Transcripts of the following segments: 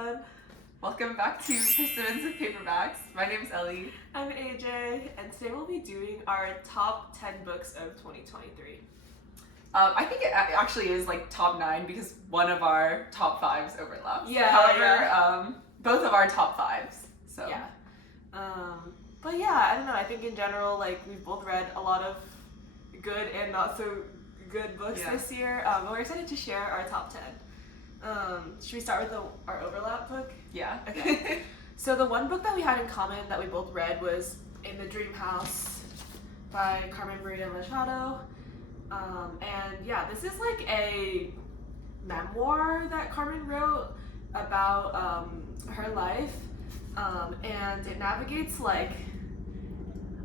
everyone. Welcome back to Persimmons and Paperbacks. My name's Elly. I'm AJ, and today we'll be doing our top 10 books of 2023. I think it actually is like top 9 because one of our top 5s overlaps. Yeah. However, both of our top 5s. So yeah. But yeah, I don't know. I think in general, like we've both read a lot of good and not so good books this year. But we're excited to share our top 10. Should we start with our overlap book? Yeah. Okay. So the one book that we had in common that we both read was In the Dream House by Carmen Machado. And yeah, this is like a memoir that Carmen wrote about her life. And it navigates like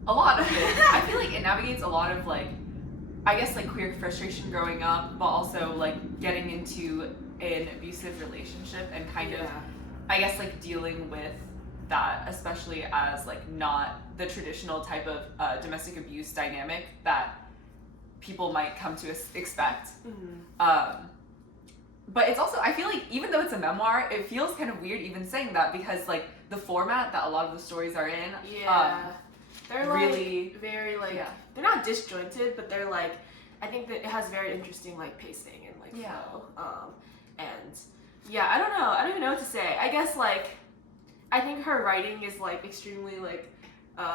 a lot of it. I feel like it navigates a lot of like, I guess like queer frustration growing up, but also like getting into an abusive relationship and kind of, I guess like dealing with that, especially as like not the traditional type of domestic abuse dynamic that people might come to expect. Mm-hmm. But it's also, I feel like even though it's a memoir, it feels kind of weird even saying that because like the format that a lot of the stories are in, they're really like very like they're not disjointed, but they're like, I think that it has very interesting like pacing and like flow. And yeah, I don't know. I don't even know what to say. I guess like I think her writing is like extremely like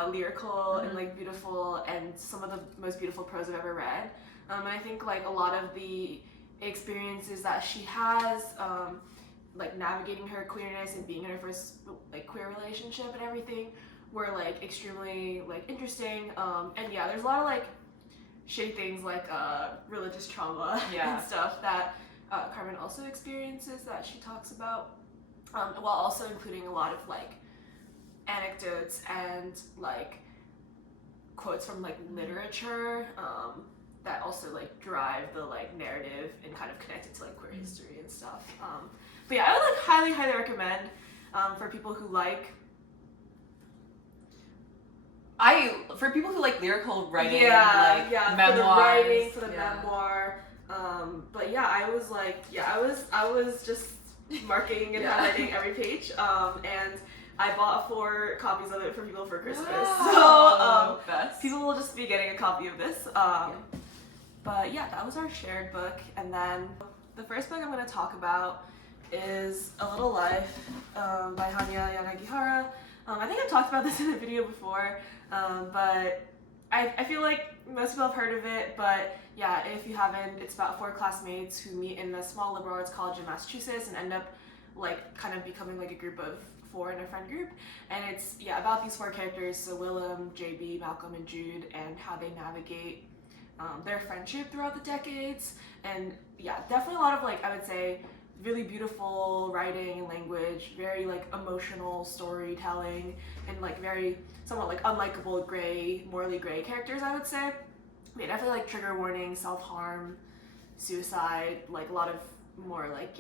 lyrical and like beautiful, and some of the most beautiful prose I've ever read. And I think like a lot of the experiences that she has, like navigating her queerness and being in her first like queer relationship and everything, were like extremely like interesting. And yeah, there's a lot of like shitty things like religious trauma and stuff that Carmen also experiences that she talks about, while also including a lot of like anecdotes and like quotes from like literature that also like drive the like narrative and kind of connect it to like queer history and stuff. But yeah, I would like highly recommend for people who like lyrical writing, memoirs, for the writing, for the memoir. But yeah, I was just marking and highlighting every page. And I bought 4 copies of it for people for Christmas. So people will just be getting a copy of this. But yeah, that was our shared book. And then the first book I'm going to talk about is A Little Life by Hanya Yanagihara. I think I've talked about this in a video before, but I feel like most people have heard of it, but yeah, if you haven't, it's about 4 classmates who meet in a small liberal arts college in Massachusetts and end up like kind of becoming like a group of 4 in a friend group. And it's about these 4 characters, so Willem, JB, Malcolm, and Jude, and how they navigate their friendship throughout the decades. And yeah, definitely a lot of like, I would say, really beautiful writing and language, very like emotional storytelling, and like very somewhat like unlikable morally gray characters, I would say. Yeah, definitely like trigger warning, self-harm, suicide, like a lot of more like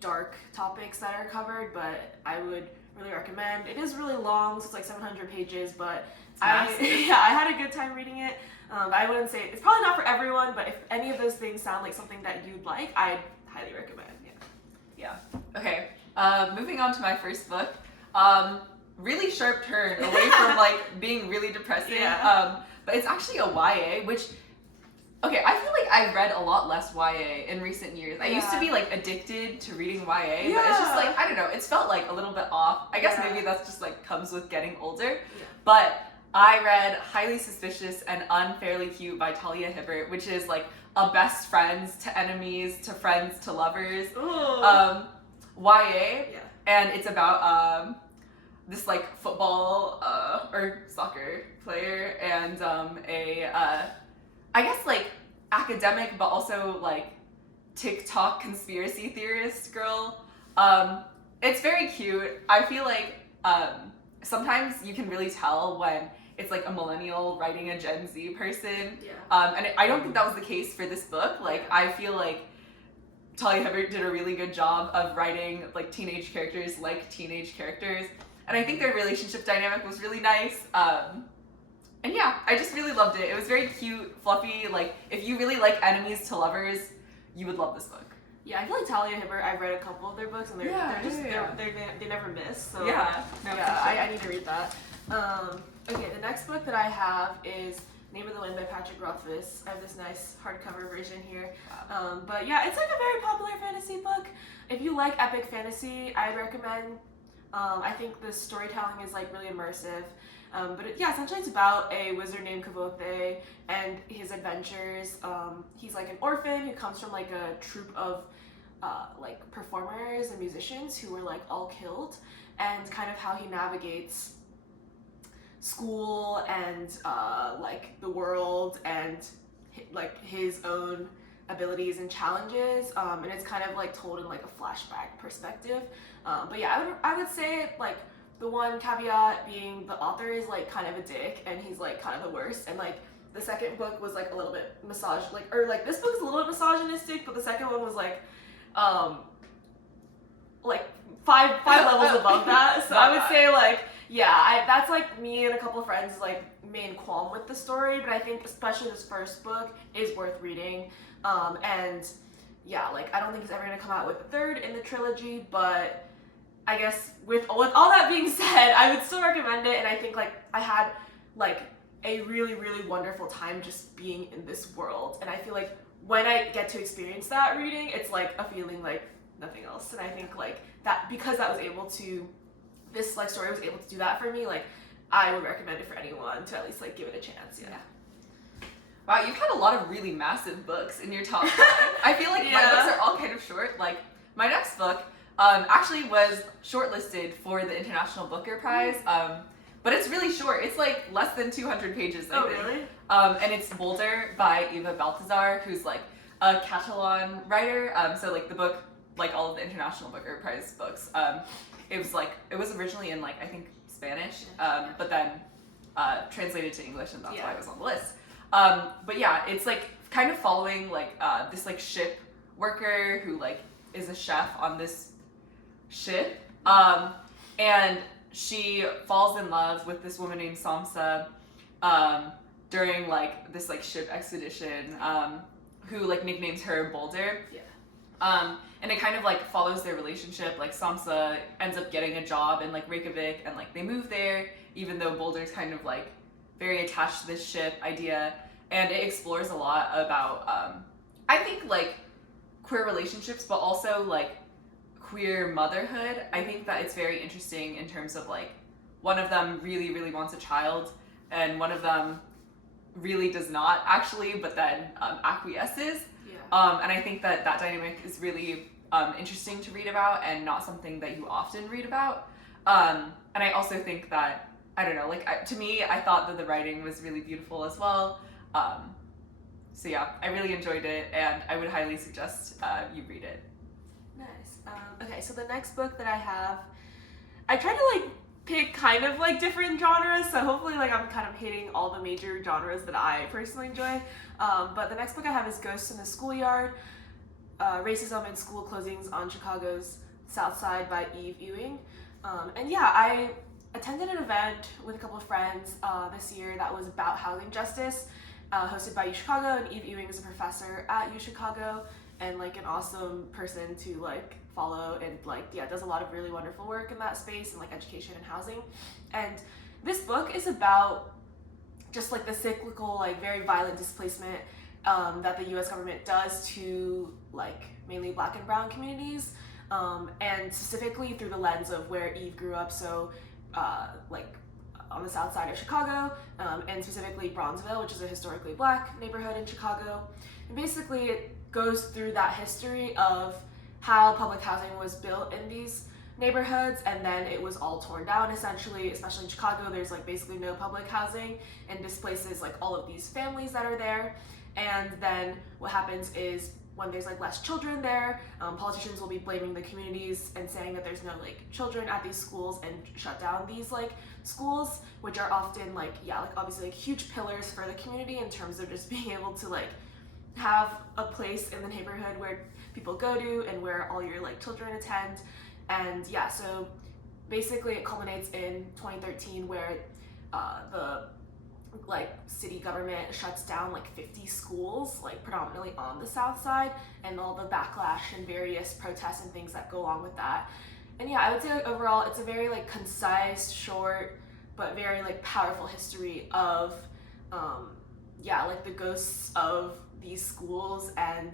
dark topics that are covered, but I would really recommend. It is really long, so it's like 700 pages, but I had a good time reading it. I wouldn't say it's probably not for everyone, but if any of those things sound like something that you'd like, I'd highly recommend. Okay, moving on to my first book. Really sharp turn away from like being really depressing. But it's actually a YA, which, okay, I feel like I've read a lot less YA in recent years. I used to be like addicted to reading YA, but it's just like, I don't know, it's felt like a little bit off. I guess maybe that's just like comes with getting older. But I read Highly Suspicious and Unfairly Cute by Talia Hibbert, which is like a best friends to enemies to friends to lovers YA, and it's about this like football or soccer player and I guess like academic but also like TikTok conspiracy theorist girl. It's very cute. I feel like sometimes you can really tell when it's like a millennial writing a Gen Z person. And I don't think that was the case for this book. Like I feel like Talia Hibbert did a really good job of writing like teenage characters like teenage characters. And I think their relationship dynamic was really nice. And yeah, I just really loved it. It was very cute, fluffy. Like if you really like enemies to lovers, you would love this book. Yeah, I feel like Talia and Hibbert, I've read a couple of their books, and they never miss. So yeah, no, yeah, sure. I need to read that. Okay, the next book that I have is Name of the Wind by Patrick Rothfuss. I have this nice hardcover version here. Wow. But yeah, it's like a very popular fantasy book. If you like epic fantasy, I'd recommend. I think the storytelling is like really immersive. But essentially it's about a wizard named Kavote and his adventures. He's like an orphan who comes from like a troupe of like performers and musicians who were like all killed, and kind of how he navigates school and like the world and like his own abilities and challenges, and it's kind of like told in like a flashback perspective. But yeah, I would say like the one caveat being the author is like kind of a dick and he's like kind of the worst, and like the second book was like a little bit this book is a little bit misogynistic, but the second one was like five levels above that. So I would say like that's like me and a couple of friends like main qualm with the story, but I think especially this first book is worth reading. And yeah, like I don't think he's ever gonna come out with a third in the trilogy, but I guess with all that being said, I would still recommend it, and I think like I had like a really, really wonderful time just being in this world, and I feel like when I get to experience that reading, it's like a feeling like nothing else. And I think like that because this like story was able to do that for me, like I would recommend it for anyone to at least like give it a chance. Yeah. Wow, you've had a lot of really massive books in your top 5. I feel like my books are all kind of short. Like my next book actually was shortlisted for the International Booker Prize, but it's really short. It's like less than 200 pages, I think. Really? And it's Boulder by Baltisar, who's like a Catalan writer. So like the book, like all of the International Booker Prize books, it was originally in like I think Spanish, but then translated to English, and that's why it was on the list. But yeah, it's like kind of following like this like ship worker who like is a chef on this ship, and she falls in love with this woman named Samsa during like this like ship expedition, who like nicknames her Boulder. And it kind of like follows their relationship. Like Samsa ends up getting a job in like Reykjavik, and like they move there, even though Boulder's kind of like very attached to this ship idea. And it explores a lot about I think like queer relationships, but also like queer motherhood. I think that it's very interesting in terms of like one of them really, really wants a child, and one of them really does not actually, but then acquiesces. And I think that dynamic is really interesting to read about, and not something that you often read about. And I also think that, I don't know, like to me, I thought that the writing was really beautiful as well. So yeah, I really enjoyed it, and I would highly suggest you read it. Nice. Okay, so the next book that I have, I tried to like pick kind of like different genres, so hopefully like I'm kind of hitting all the major genres that I personally enjoy. But the next book I have is Ghosts in the Schoolyard, Racism and School Closings on Chicago's South Side by Ewing. And yeah, I attended an event with a couple of friends this year that was about housing justice, hosted by UChicago, and Ewing is a professor at UChicago and like an awesome person to like follow, and like does a lot of really wonderful work in that space and like education and housing. And this book is about just like the cyclical, like very violent displacement that the US government does to like mainly Black and brown communities, and specifically through the lens of where Eve grew up, so like on the south side of Chicago, and specifically Bronzeville, which is a historically Black neighborhood in Chicago. And basically it goes through that history of how public housing was built in these neighborhoods, and then it was all torn down essentially, especially in Chicago. There's like basically no public housing, and displaces like all of these families that are there. And then what happens is when there's like less children there, politicians will be blaming the communities and saying that there's no like children at these schools, and shut down these like schools, which are often like obviously like huge pillars for the community in terms of just being able to like have a place in the neighborhood where people go to and where all your like children attend. And so basically it culminates in 2013 where the like city government shuts down like 50 schools, like predominantly on the south side, and all the backlash and various protests and things that go along with that. And yeah, I would say like overall it's a very like concise, short, but very like powerful history of like the ghosts of these schools and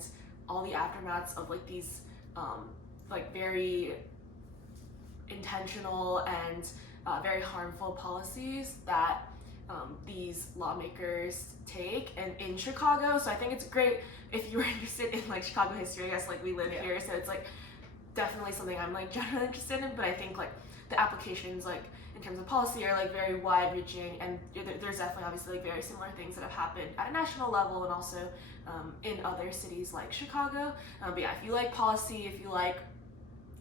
all the aftermaths of like these like very intentional and very harmful policies that these lawmakers take and in Chicago. So I think it's great if you were interested in like Chicago history. I guess like we live here, so it's like definitely something I'm like generally interested in, but I think like the applications like in terms of policy are like very wide reaching, and there's definitely obviously like very similar things that have happened at a national level and also in other cities like Chicago. But yeah, if you like policy, if you like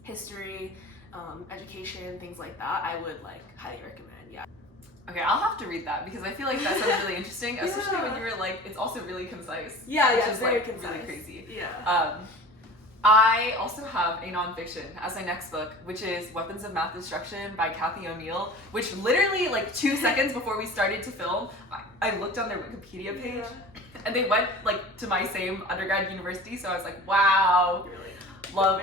history, education, things like that, I would like highly recommend. Yeah. Okay, I'll have to read that because I feel like that sounds really interesting, especially when you were like, it's also really concise. Yeah, which it's is very like concise. really crazy. Yeah. I also have a nonfiction as my next book, which is Weapons of Math Destruction by Cathy O'Neill, which literally like 2 seconds before we started to film, I looked on their Wikipedia page and they went like to my same undergrad university, so I was like, wow, really?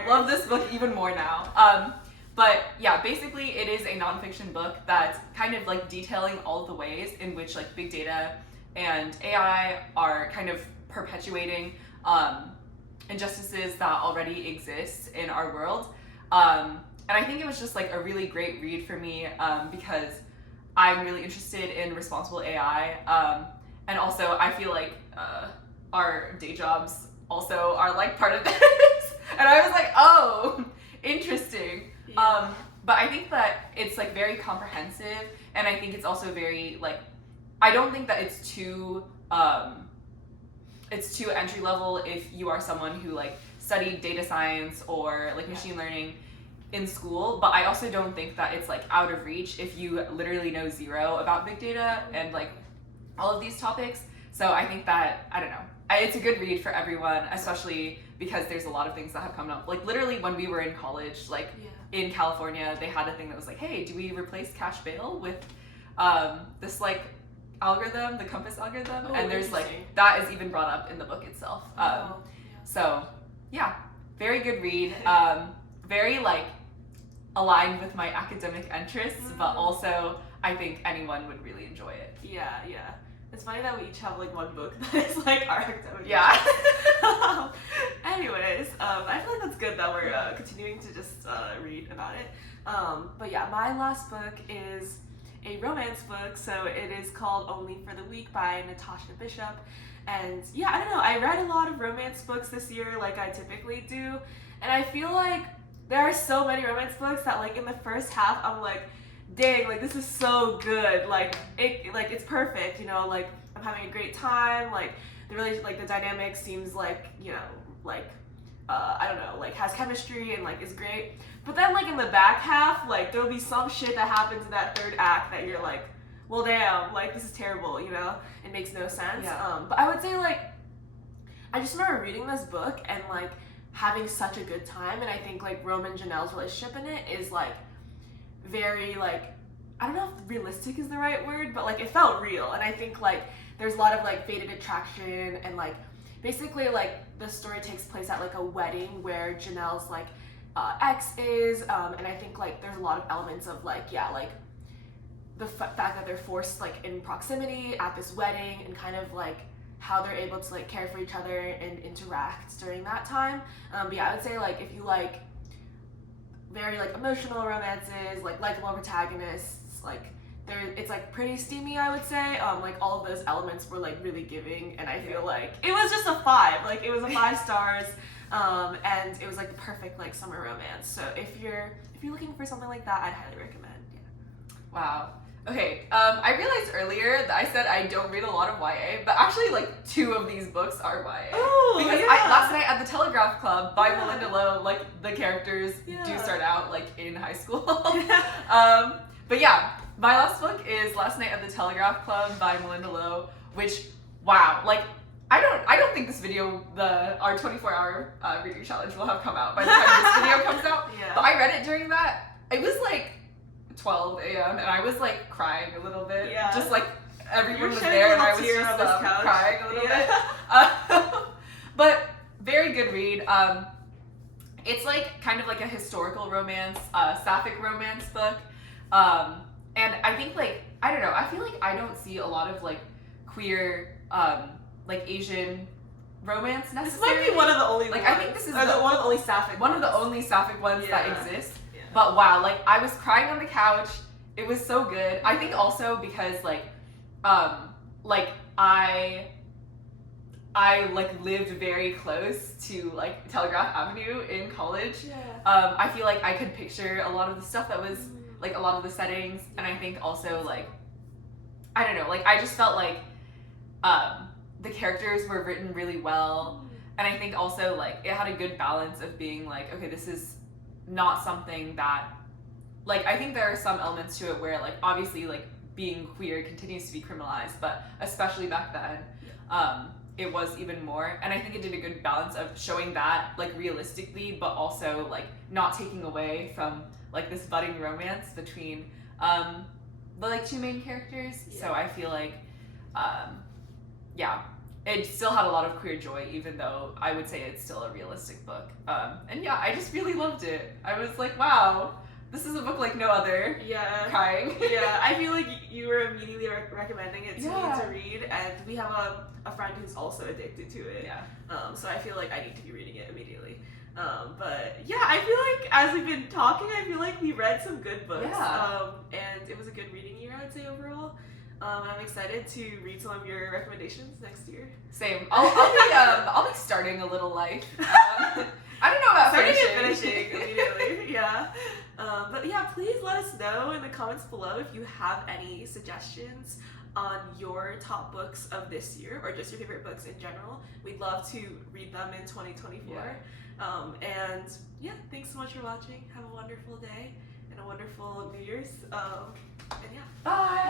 love this book even more now. But yeah, basically it is a nonfiction book that's kind of like detailing all of the ways in which like big data and AI are kind of perpetuating injustices that already exist in our world. And I think it was just like a really great read for me because I'm really interested in responsible AI. And also I feel like our day jobs also are like part of this. And I was like, oh, interesting. Yeah. But I think that it's like very comprehensive, and I think it's also very like, I don't think that it's too entry level if you are someone who like studied data science or like machine learning in school, but I also don't think that it's like out of reach if you literally know zero about big data and like all of these topics. So I think that, I don't know, it's a good read for everyone, especially because there's a lot of things that have come up. Like literally when we were in college, like in California, they had a thing that was like, hey, do we replace cash bail with this like algorithm, the compass algorithm? Oh, and there's like, that is even brought up in the book itself. So yeah, very good read. Very like aligned with my academic interests, but also I think anyone would really enjoy it. Yeah. It's funny that we each have like one book that is like our academic. Yeah. Anyways, I feel like that's good that we're continuing to just read about it. But yeah, my last book is a romance book, so it is called Only for the Week by Natasha Bishop. And yeah, I don't know, I read a lot of romance books this year like I typically do, and I feel like there are so many romance books that like in the first half I'm like, dang, like this is so good, like it's perfect, you know, like I'm having a great time, like the the dynamic seems like, you know, like I don't know, like has chemistry and like is great. But then like in the back half, like there'll be some shit that happens in that third act that you're like, well damn, like this is terrible, you know? It makes no sense. Yeah. But I would say like I just remember reading this book and like having such a good time, and I think like Rome and Janelle's relationship in it is like very like, I don't know if realistic is the right word, but like it felt real. And I think like there's a lot of like fated attraction, and like basically like the story takes place at like a wedding where Janelle's like ex is, and I think like there's a lot of elements of like, yeah, like the fact that they're forced like in proximity at this wedding, and kind of like how they're able to like care for each other and interact during that time. But yeah, I would say like if you like very like emotional romances, like likable protagonists, like it's like pretty steamy, I would say. Like all of those elements were like really giving, and I feel like it was just a 5. Like it was a 5 stars, and it was like the perfect like summer romance. So if you're looking for something like that, I'd highly recommend. Yeah. Wow. Okay, I realized earlier that I said I don't read a lot of YA, but actually like 2 of these books are YA. Oh, because yeah. last night at the Telegraph Club by Melinda Lowe, like the characters do start out like in high school. But yeah, my last book is Last Night at the Telegraph Club by Melinda Lowe, which, wow, like I don't think this video, our 24-hour reading challenge will have come out by the time this video comes out. Yeah. But I read it during that. It was like 12 a.m. and I was like crying a little bit. Yeah. Just like everyone You're was shedding there a and I little was tear just on this couch. crying a little Yeah. bit. But very good read. It's like kind of like a historical romance, sapphic romance book. And I think like, I don't know, I feel like I don't see a lot of like queer, like Asian romance necessarily. This might be one of the only like ones. I think this is one of the only sapphic one ones. of the only sapphic ones that Yeah. exist. Yeah. But wow, like I was crying on the couch. It was so good. I think also because like I like lived very close to like Telegraph Avenue in college. Yeah. I feel like I could picture a lot of the stuff that was like a lot of the settings, and I think also like I don't know, like I just felt like the characters were written really well, and I think also like it had a good balance of being like, okay, this is not something that like I think there are some elements to it where like obviously like being queer continues to be criminalized, but especially back then it was even more, and I think it did a good balance of showing that like realistically, but also like not taking away from like this budding romance between the like two main characters. Yeah. So I feel like yeah, it still had a lot of queer joy, even though I would say it's still a realistic book. And yeah, I just really loved it. I was like, wow, this is a book like no other. Yeah. Crying. Yeah, I feel like you were immediately recommending it to Yeah. me to read, and we have a friend who's also addicted to it. Yeah. So I feel like I need to be reading it immediately. But yeah, I feel like as we've been talking, I feel like we read some good books. Yeah. And it was a good reading year, I'd say, overall. I'm excited to read some of your recommendations next year. Same. I'll be starting a little life. I don't know about Starting finishing. and finishing immediately, yeah. But yeah, please let us know in the comments below if you have any suggestions on your top books of this year, or just your favorite books in general. We'd love to read them in 2024. And yeah, thanks so much for watching. Have a wonderful day and a wonderful New Year's. And yeah. Bye.